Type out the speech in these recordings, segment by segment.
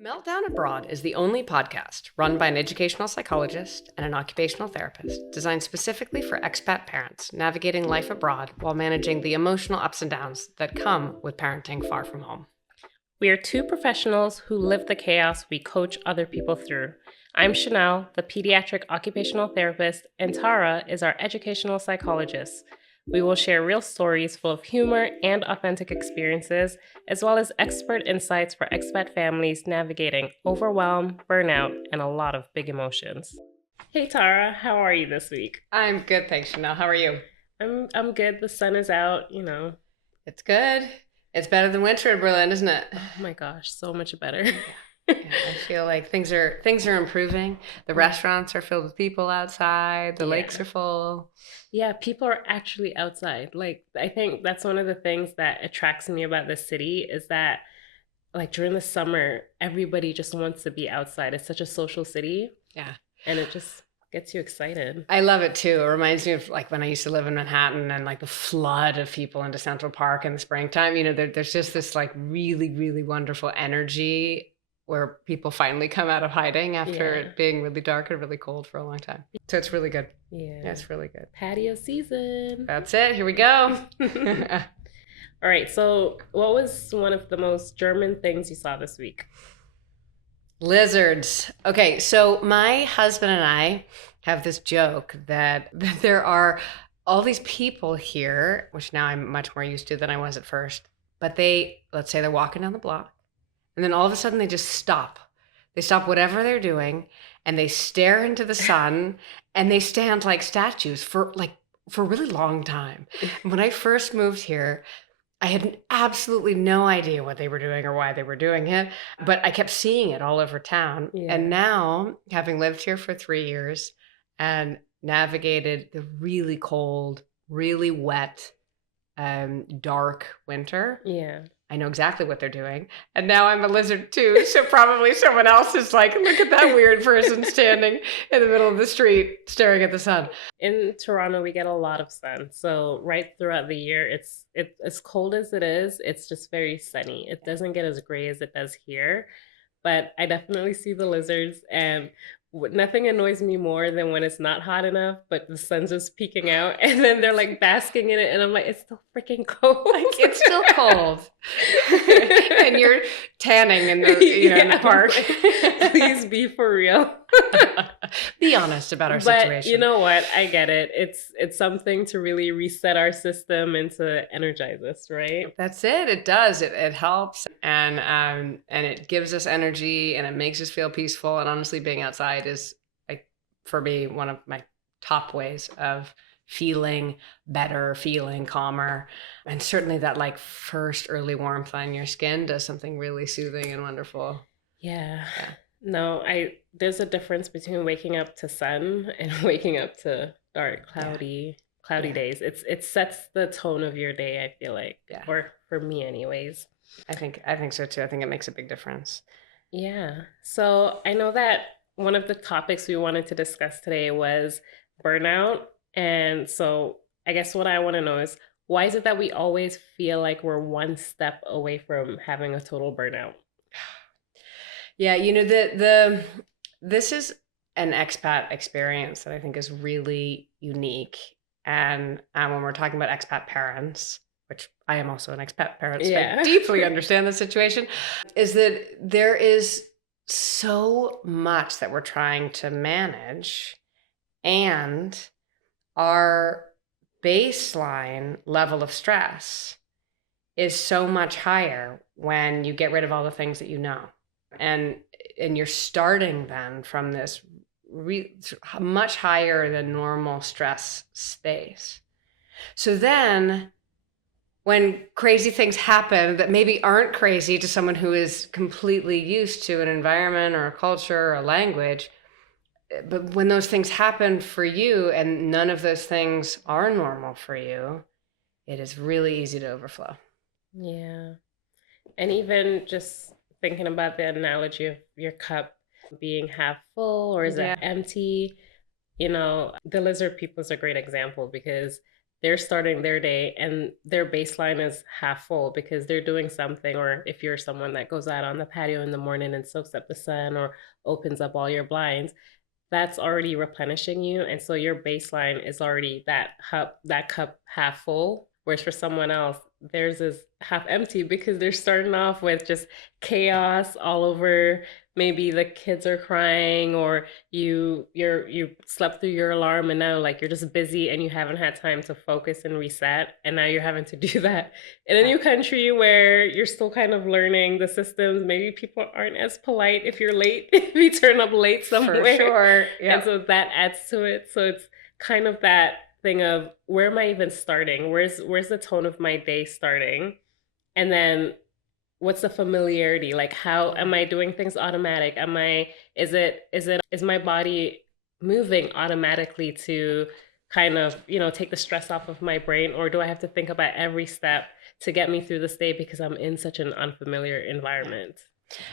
Meltdown Abroad is the only podcast run by an educational psychologist and an occupational therapist designed specifically for expat parents navigating life abroad while managing the emotional ups and downs that come with parenting far from home. We are two professionals who live the chaos we coach other people through. I'm Chanel, the pediatric occupational therapist, and Tara is our educational psychologist. We will share real stories full of humor and authentic experiences, as well as expert insights for expat families navigating overwhelm, burnout, and a lot of big emotions. Hey Tara, how are you this week? I'm good, thanks, Chanel. How are you? I'm good. The sun is out, It's good. It's better than winter in Berlin, isn't it? Oh my gosh, so much better. Yeah, I feel like things are improving. The restaurants are filled with people outside. The lakes are full. Yeah, people are actually outside. Like, I think that's one of the things that attracts me about this city is that, like, during the summer, everybody just wants to be outside. It's such a social city. Yeah. And it just gets you excited. I love it too. It reminds me of like when I used to live in Manhattan and like the flood of people into Central Park in the springtime. You know, there's just this like really, really wonderful energy where people finally come out of hiding after it being really dark and really cold for a long time. So it's really good. Yeah, it's really good. Patio season. That's it. Here we go. All right. So what was one of the most German things you saw this week? Lizards. Okay, so my husband and I have this joke that there are all these people here, which now I'm much more used to than I was at first, but let's say they're walking down the block, and then all of a sudden they just stop. They stop whatever they're doing, and they stare into the sun, and they stand like statues for a really long time. When I first moved here, I had absolutely no idea what they were doing or why they were doing it, but I kept seeing it all over town. Yeah. And now, having lived here for 3 years and navigated the really cold, really wet, dark winter, I know exactly what they're doing. And now I'm a lizard too, so probably someone else is like, look at that weird person standing in the middle of the street staring at the sun. In Toronto, we get a lot of sun. So right throughout the year, it's as cold as it is, it's just very sunny. It doesn't get as gray as it does here. But I definitely see the lizards, and nothing annoys me more than when it's not hot enough, but the sun's just peeking out, and then they're like basking in it, and I'm like, it's still freaking cold. Like, it's still cold. And you're tanning in the in the park. Please be for real. Be honest about our situation. But you know what? I get it. It's something to really reset our system and to energize us, right? That's it. It does. It helps, and it gives us energy, and it makes us feel peaceful. And honestly, being outside is, like, for me, one of my top ways of feeling better, feeling calmer. And certainly that like first early warmth on your skin does something really soothing and wonderful. Yeah. No, there's a difference between waking up to sun and waking up to dark, cloudy days. It sets the tone of your day, I feel like. Yeah. Or for me anyways. I think so too. I think it makes a big difference. Yeah. So I know that one of the topics we wanted to discuss today was burnout. And so I guess what I want to know is, why is it that we always feel like we're one step away from having a total burnout? Yeah, this is an expat experience that I think is really unique. And when we're talking about expat parents, which I am also an expat parent, so I deeply understand the situation, is that there is so much that we're trying to manage, and our baseline level of stress is so much higher when you get rid of all the things that you know. And you're starting then from this much higher than normal stress space. So then when crazy things happen that maybe aren't crazy to someone who is completely used to an environment or a culture or a language, but when those things happen for you and none of those things are normal for you, it is really easy to overflow. Yeah. And even just thinking about the analogy of your cup being half full or is it empty, the lizard people is a great example because they're starting their day and their baseline is half full because they're doing something. Or if you're someone that goes out on the patio in the morning and soaks up the sun or opens up all your blinds, that's already replenishing you. And so your baseline is already that cup half full. Whereas for someone else, theirs is half empty because they're starting off with just chaos all over. Maybe the kids are crying, or you slept through your alarm and now like you're just busy and you haven't had time to focus and reset, and now you're having to do that in a Yeah. new country where you're still kind of learning the systems. Maybe people aren't as polite if you're late, if you turn up late For somewhere. sure. And Yeah. so that adds to it. So it's kind of that thing of, where am I even starting? Where's the tone of my day starting? And then what's the familiarity? Like, how Yeah. am I doing things automatic? Is my body moving automatically to kind of, take the stress off of my brain, or do I have to think about every step to get me through this day because I'm in such an unfamiliar Yeah. environment?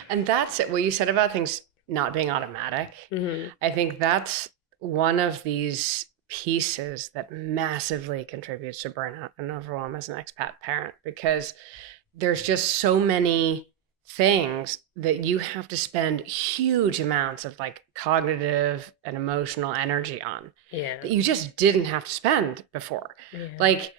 And that's it. What you said about things not being automatic. Mm-hmm. I think that's one of these pieces that massively contributes to burnout and overwhelm as an expat parent, because there's just so many things that you have to spend huge amounts of like cognitive and emotional energy on Yeah. that you just didn't have to spend before. Yeah. Like,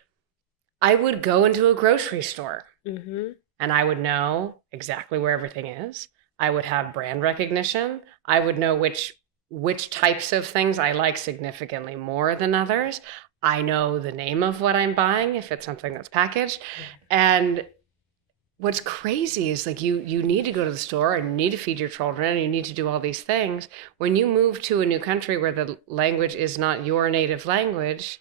I would go into a grocery store Mm-hmm. and I would know exactly where everything is. I would have brand recognition. I would know which types of things I like significantly more than others. I know the name of what I'm buying if it's something that's packaged. And what's crazy is like you need to go to the store and you need to feed your children and you need to do all these things. When you move to a new country where the language is not your native language,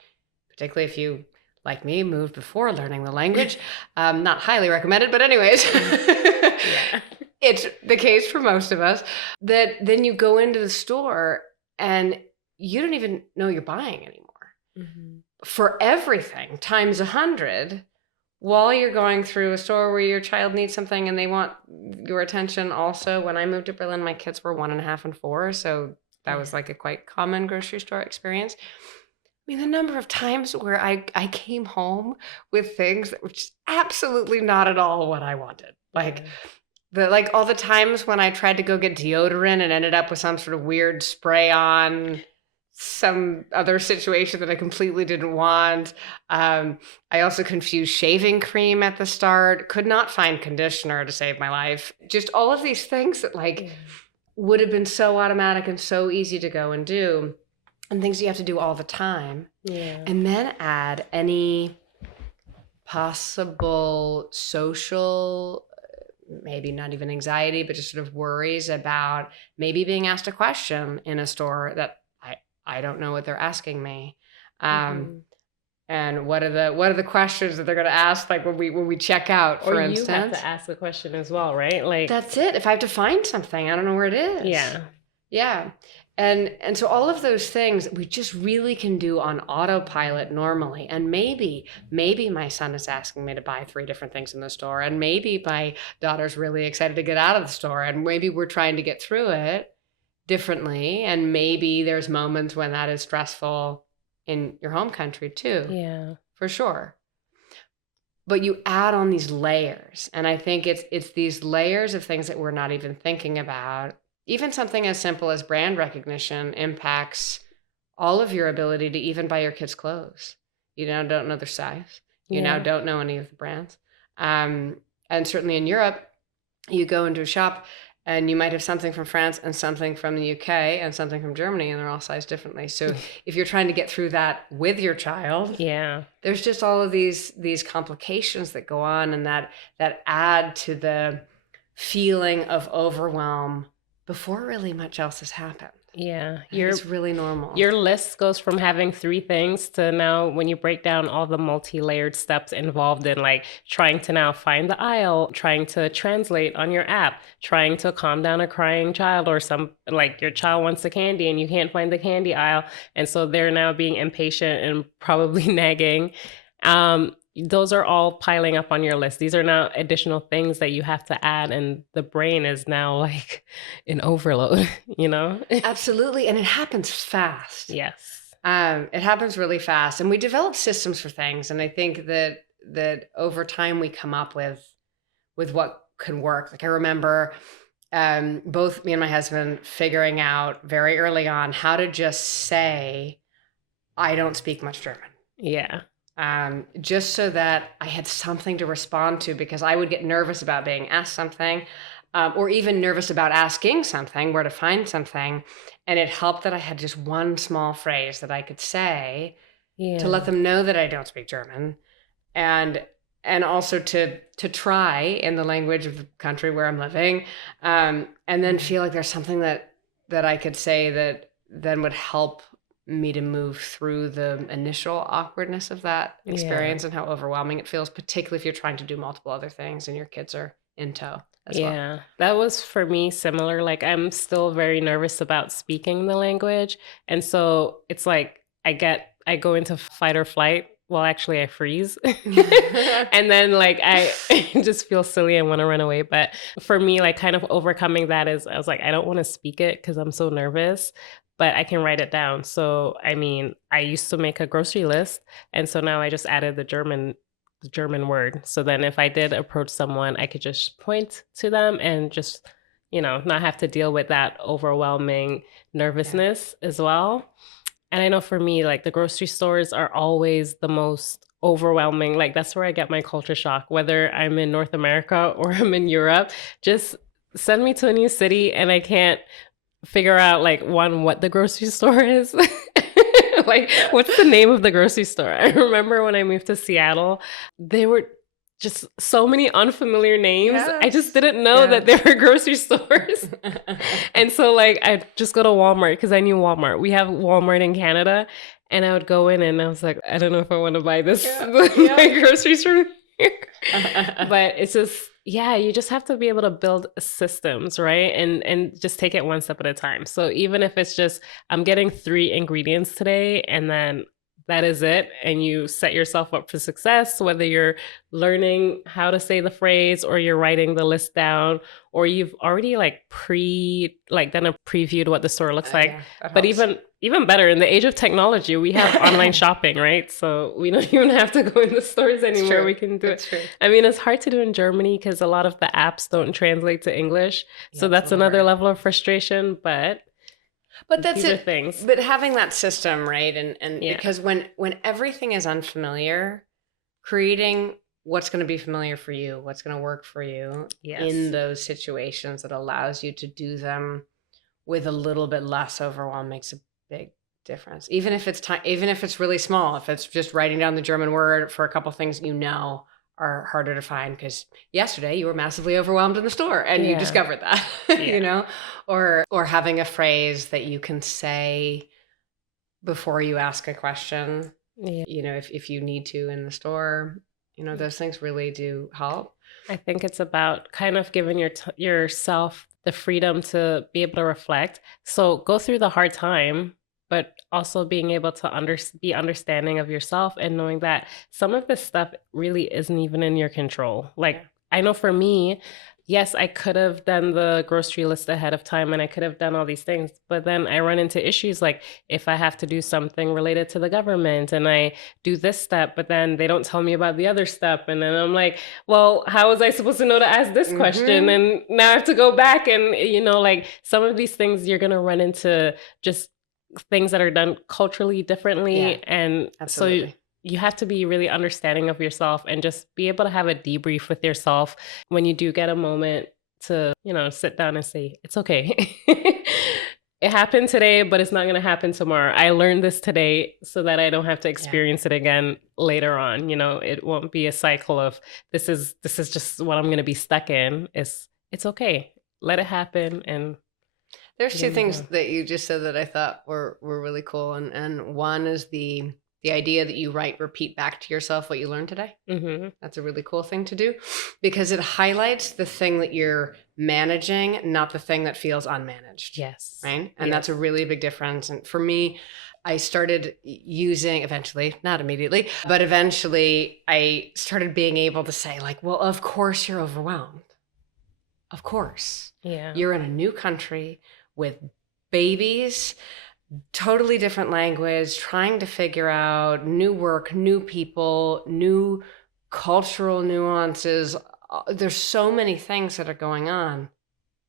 particularly if you, like me, moved before learning the language, not highly recommended, but anyways, Yeah. it's the case for most of us, that then you go into the store and you don't even know you're buying anymore. Mm-hmm. For everything times 100, while you're going through a store where your child needs something and they want your attention also. When I moved to Berlin, my kids were 1.5 and 4, so that was like a quite common grocery store experience. I mean, the number of times where I came home with things that were just absolutely not at all what I wanted. Like all the times when I tried to go get deodorant and ended up with some sort of weird spray on some other situation that I completely didn't want. I also confused shaving cream at the start, could not find conditioner to save my life. Just all of these things that would have been so automatic and so easy to go and do, and things you have to do all the time. Yeah. And then add any possible social, maybe not even anxiety, but just sort of worries about maybe being asked a question in a store that I don't know what they're asking me. Mm-hmm. And what are the questions that they're going to ask, like when we check out, for Or instance? you have to ask the question as well, right? Like, that's it. If I have to find something, I don't know where it is. Yeah. And so all of those things we just really can do on autopilot normally. And maybe my son is asking me to buy 3 different things in the store, and maybe my daughter's really excited to get out of the store, and maybe we're trying to get through it differently, and maybe there's moments when that is stressful in your home country too. Yeah. For sure. But you add on these layers, and I think it's these layers of things that we're not even thinking about. Even something as simple as brand recognition impacts all of your ability to even buy your kids clothes. You now don't know their size. You now don't know any of the brands. And certainly in Europe, you go into a shop and you might have something from France and something from the UK and something from Germany, and they're all sized differently. So if you're trying to get through that with your child, there's just all of these complications that go on, and that add to the feeling of overwhelm before really much else has happened. Yeah. It's really normal. Your list goes from having 3 things to now, when you break down all the multi-layered steps involved in like trying to now find the aisle, trying to translate on your app, trying to calm down a crying child, or like your child wants a candy and you can't find the candy aisle. And so they're now being impatient and probably nagging. Those are all piling up on your list. These are now additional things that you have to add, and the brain is now like in overload, Absolutely. And it happens fast. Yes. It happens really fast, and we develop systems for things. And I think that over time we come up with what can work. Like I remember both me and my husband figuring out very early on how to just say, I don't speak much German. Yeah. Just so that I had something to respond to, because I would get nervous about being asked something, or even nervous about asking something, where to find something. And it helped that I had just one small phrase that I could say to let Yeah. them know that I don't speak German, and also to try in the language of the country where I'm living, and then feel like there's something that I could say that then would help me to move through the initial awkwardness of that Yeah. experience and how overwhelming it feels, particularly if you're trying to do multiple other things and your kids are in tow as well. Yeah, that was for me similar. Like, I'm still very nervous about speaking the language. And so it's like I go into fight or flight. Well, actually, I freeze. And then, like, I just feel silly and want to run away. But for me, like, kind of overcoming that is, I was like, I don't want to speak it because I'm so nervous, but I can write it down. So, I mean, I used to make a grocery list. And so now I just added the German word. So then if I did approach someone, I could just point to them and just, not have to deal with that overwhelming Yeah. nervousness as well. And I know for me, like the grocery stores are always the most overwhelming. Like that's where I get my culture shock, whether I'm in North America or I'm in Europe. Just send me to a new city and I can't figure out like one what the grocery store is. Like what's the name of the grocery store? I remember when I moved to Seattle, they were just so many unfamiliar names. I just Yes. didn't know that Yes. there were grocery stores. And so like I just go to Walmart because I knew Walmart. We have Walmart in Canada. And I would go in and I was like, I don't know if I want to buy this Yeah. my Yeah. groceries from here. But it's just, yeah, you just have to be able to build systems, right? And just take it one step at a time. So even if it's just I'm getting 3 ingredients today and then that is it, and you set yourself up for success, whether you're learning how to say the phrase or you're writing the list down or you've already like done a previewed what the store looks like. Yeah, that But helps. even better, in the age of technology, we have online shopping, right? So we don't even have to go in the stores It's anymore. true. We can do it. It's true. I mean, it's hard to do in Germany because a lot of the apps don't translate to English. Yeah, So it's a that's little another harder. level of frustration, but But that's these are it. things. But having that system, right? And Yeah. because when everything is unfamiliar, creating what's going to be familiar for you, what's going to work for you in Yes. those situations that allows you to do them with a little bit less overwhelm makes a big difference. Even if it's time, even if it's really small, if it's just writing down the German word for a couple things are harder to find because yesterday you were massively overwhelmed in the store and you Yeah. discovered that, Yeah. or having a phrase that you can say before you ask a question, Yeah. if you need to in the store, those things really do help. I think it's about kind of giving yourself the freedom to be able to reflect. So go through the hard time, but also being able to be understanding of yourself and knowing that some of this stuff really isn't even in your control. Like Yeah. I know for me, yes, I could have done the grocery list ahead of time and I could have done all these things, but then I run into issues like if I have to do something related to the government and I do this step, but then they don't tell me about the other step. And then I'm like, well, how was I supposed to know to ask this question? Mm-hmm. And now I have to go back and, like some of these things you're going to run into just things that are done culturally differently. Yeah, And so absolutely. you have to be really understanding of yourself and just be able to have a debrief with yourself when you do get a moment to, sit down and say, it's okay. It happened today, but it's not going to happen tomorrow. I learned this today so that I don't have to Yeah. experience it again later on. It won't be a cycle of this is just what I'm going to be stuck in. It's okay. Let it happen. And There's two then things that you just said that I thought were really cool, and one is the idea that you repeat back to yourself what you learned today. mm-hmm. That's a really cool thing to do because it highlights the thing that you're managing, not the thing that feels unmanaged. Yes. Right. And Yes. that's a really big difference. And for me, I started using eventually, not immediately, but eventually I started being able to say like, well, of course you're overwhelmed. Of course. Yeah. You're in a new country with babies. totally different language, trying to figure out new work, new people, new cultural nuances. There's so many things that are going on.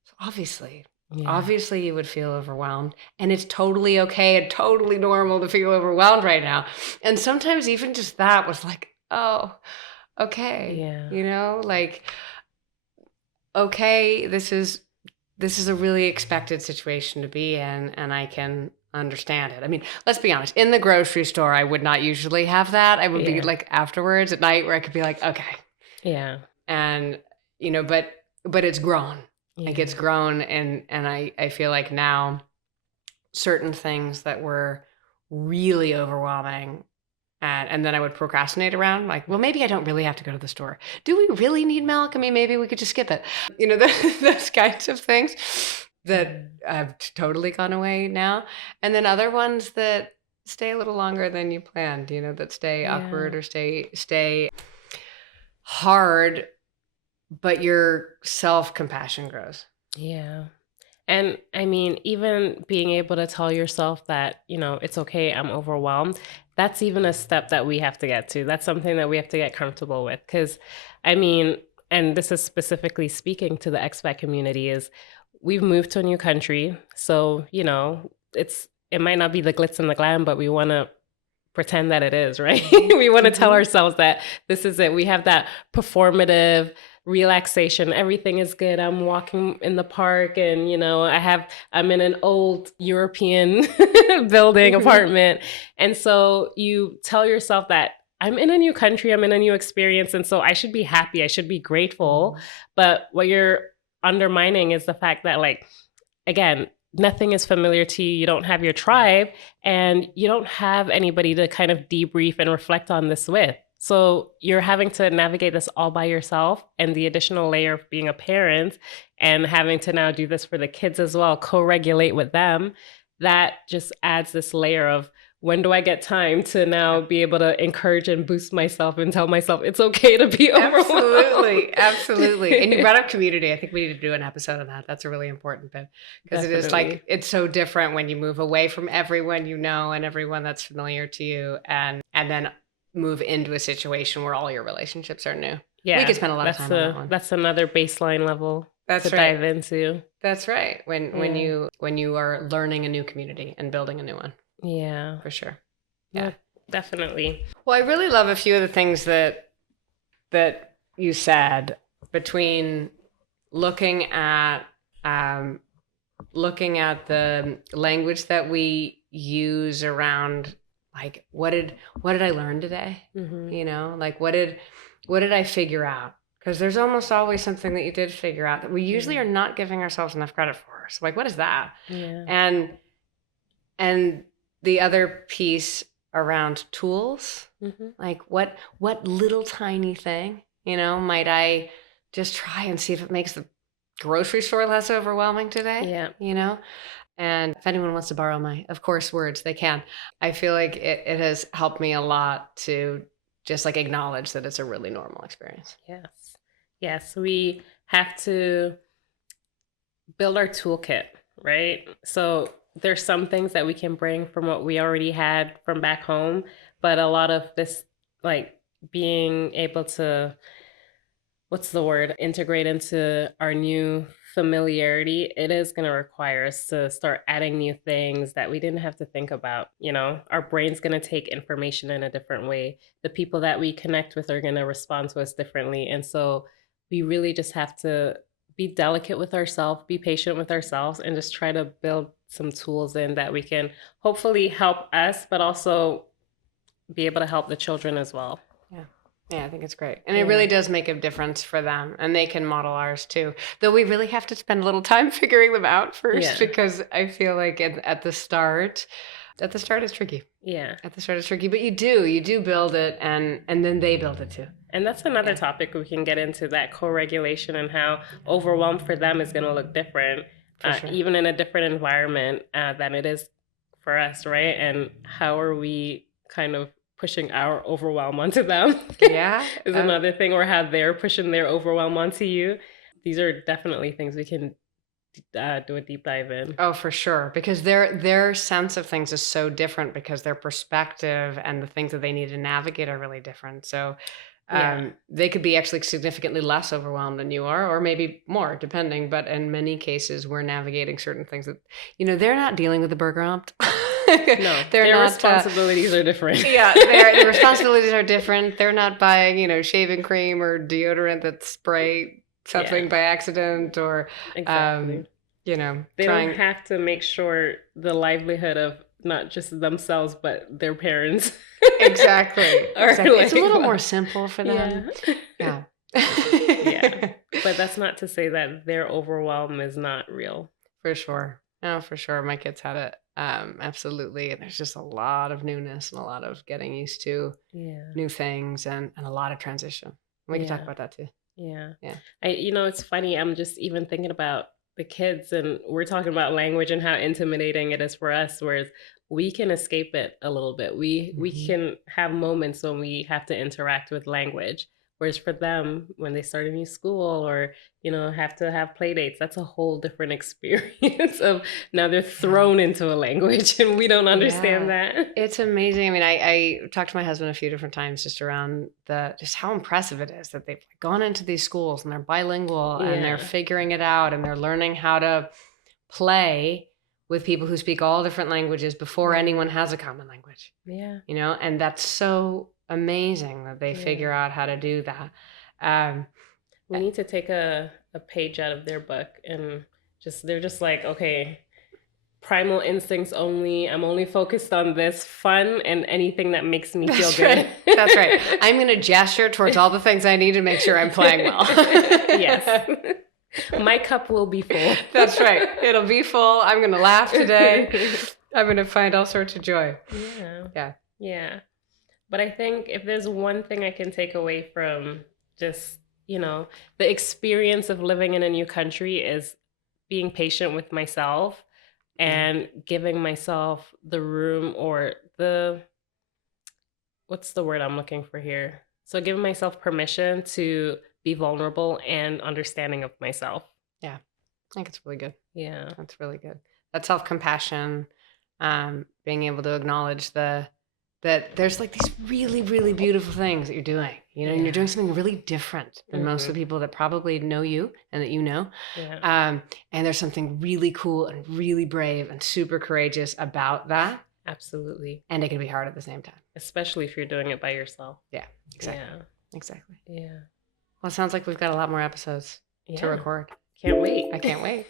So obviously you would feel overwhelmed, and it's totally okay and totally normal to feel overwhelmed right now. And sometimes even just that was like, oh, okay. Yeah. Like, okay, this is a really expected situation to be in, and I can understand it. I mean, let's be honest. In the grocery store, I would not usually have that. I would be Yeah. like afterwards at night where I could be like, okay. Yeah. And but it's grown. Like, it's grown, and I feel like now certain things that were really overwhelming, and then I would procrastinate around, like, well, maybe I don't really have to go to the store. Do we really need milk? I mean, maybe we could just skip it. Those kinds of things that have totally gone away now. And then other ones that stay a little longer than you planned, that stay awkward or stay hard, but your self-compassion grows. Yeah. And I mean, even being able to tell yourself that, it's okay, I'm overwhelmed, that's even a step that we have to get to. That's something that we have to get comfortable with. Because, I mean, and this is specifically speaking to the expat community, is we've moved to a new country. So, it might not be the glitz and the glam, but we want to pretend that it is, right? We want to tell ourselves that this is it. We have that performative relaxation. Everything is good. I'm walking in the park, and I'm in an old European building apartment. And so you tell yourself that I'm in a new country, I'm in a new experience, and so I should be happy, I should be grateful. But what you're undermining is the fact that, like, again, nothing is familiar to you. You don't have your tribe, and you don't have anybody to kind of debrief and reflect on this with. So you're having to navigate this all by yourself, and the additional layer of being a parent and having to now do this for the kids as well, co-regulate with them. That just adds this layer of, when do I get time to now be able to encourage and boost myself and tell myself it's okay to be overwhelmed? Absolutely. And you brought up community. I think we need to do an episode on that. That's a really important bit, because it is like, it's so different when you move away from everyone and everyone that's familiar to you, and then move into a situation where all your relationships are new. Yeah, we could spend a lot of time on that one. That's another baseline level to dive into. That's right. When you are learning a new community and building a new one. Yeah, for sure. Yeah, definitely. Well, I really love a few of the things that you said, between looking at the language that we use around, like, what did I learn today? Like, what did I figure out? Because there's almost always something that you did figure out that we usually are not giving ourselves enough credit for. So, like, what is that? Yeah. And the other piece around tools, like, what little tiny thing, might I just try and see if it makes the grocery store less overwhelming today? Yeah. And if anyone wants to borrow my, of course, words, they can. I feel like it has helped me a lot to just, like, acknowledge that it's a really normal experience. Yes, we have to build our toolkit, right? So there's some things that we can bring from what we already had from back home, but a lot of this, like, being able to, integrate into our new familiarity, it is going to require us to start adding new things that we didn't have to think about. Our brain's going to take information in a different way. The people that we connect with are going to respond to us differently. And so we really just have to be delicate with ourselves, be patient with ourselves, and just try to build some tools in that we can hopefully help us, but also be able to help the children as well. Yeah, I think it's great. And it really does make a difference for them, and they can model ours too. Though we really have to spend a little time figuring them out first, because I feel like at the start it's tricky. Yeah. At the start it's tricky, but you do build it, and then they build it too. And that's another topic we can get into, that co-regulation and how overwhelmed for them is going to look different, sure. Even in a different environment than it is for us, right? And how are we kind of pushing our overwhelm onto them? Is another thing, or how they're pushing their overwhelm onto you. These are definitely things we can do a deep dive in. Oh, for sure. Because their sense of things is so different because their perspective and the things that they need to navigate are really different. So Yeah. they could be actually significantly less overwhelmed than you are, or maybe more, depending. But in many cases, we're navigating certain things that, they're not dealing with the burnout. No, They're their not. responsibilities are different. Yeah, their responsibilities are different. They're not buying, shaving cream or deodorant that spray something Yeah. by accident, or Exactly. They don't trying. have to make sure the livelihood of not just themselves but their parents. Exactly. Or Exactly. It's a like, little well, more simple for them. yeah. Yeah. Yeah. But that's not to say that their overwhelm is not real. For sure. No, for sure. My kids had it. Absolutely. And there's just a lot of newness and a lot of getting used to Yeah. new things, and a lot of transition. We can talk Yeah. about that too. Yeah. Yeah. It's funny. I'm just even thinking about the kids, and we're talking about language and how intimidating it is for us, whereas we can escape it a little bit. We Mhm. can have moments when we have to interact with language. Whereas for them, when they start a new school or, have to have play dates, that's a whole different experience of now they're Yeah. thrown into a language and we don't understand Yeah. that. It's amazing. I mean, I talked to my husband a few different times just around just how impressive it is that they've gone into these schools and they're bilingual and they're Yeah. figuring it out and they're learning how to play with people who speak all different languages before Yeah. anyone has a common language. Yeah. And that's so amazing that they figure Yeah. out how to do that. Um, We need to take a page out of their book and they're just like, okay, primal instincts only. I'm only focused on this fun and anything that makes me feel That's good. right. That's right. I'm going to gesture towards all the things I need to make sure I'm playing well. Yes. My cup will be full. That's right. It'll be full. I'm going to laugh today. I'm going to find all sorts of joy. Yeah. Yeah. Yeah. But I think if there's one thing I can take away from just, the experience of living in a new country is being patient with myself and giving myself the room or what's the word I'm looking for here? So giving myself permission to be vulnerable and understanding of myself. Yeah. I think it's really good. Yeah. That's really good. That self-compassion, being able to acknowledge that there's like these really, really beautiful things that you're doing, and you're doing something really different than most of the people that probably know you and that Yeah. And there's something really cool and really brave and super courageous about that. Absolutely. And it can be hard at the same time. Especially if you're doing it by yourself. Yeah, exactly. Yeah. Exactly. Yeah. Well, it sounds like we've got a lot more episodes to record. Can't wait. I can't wait.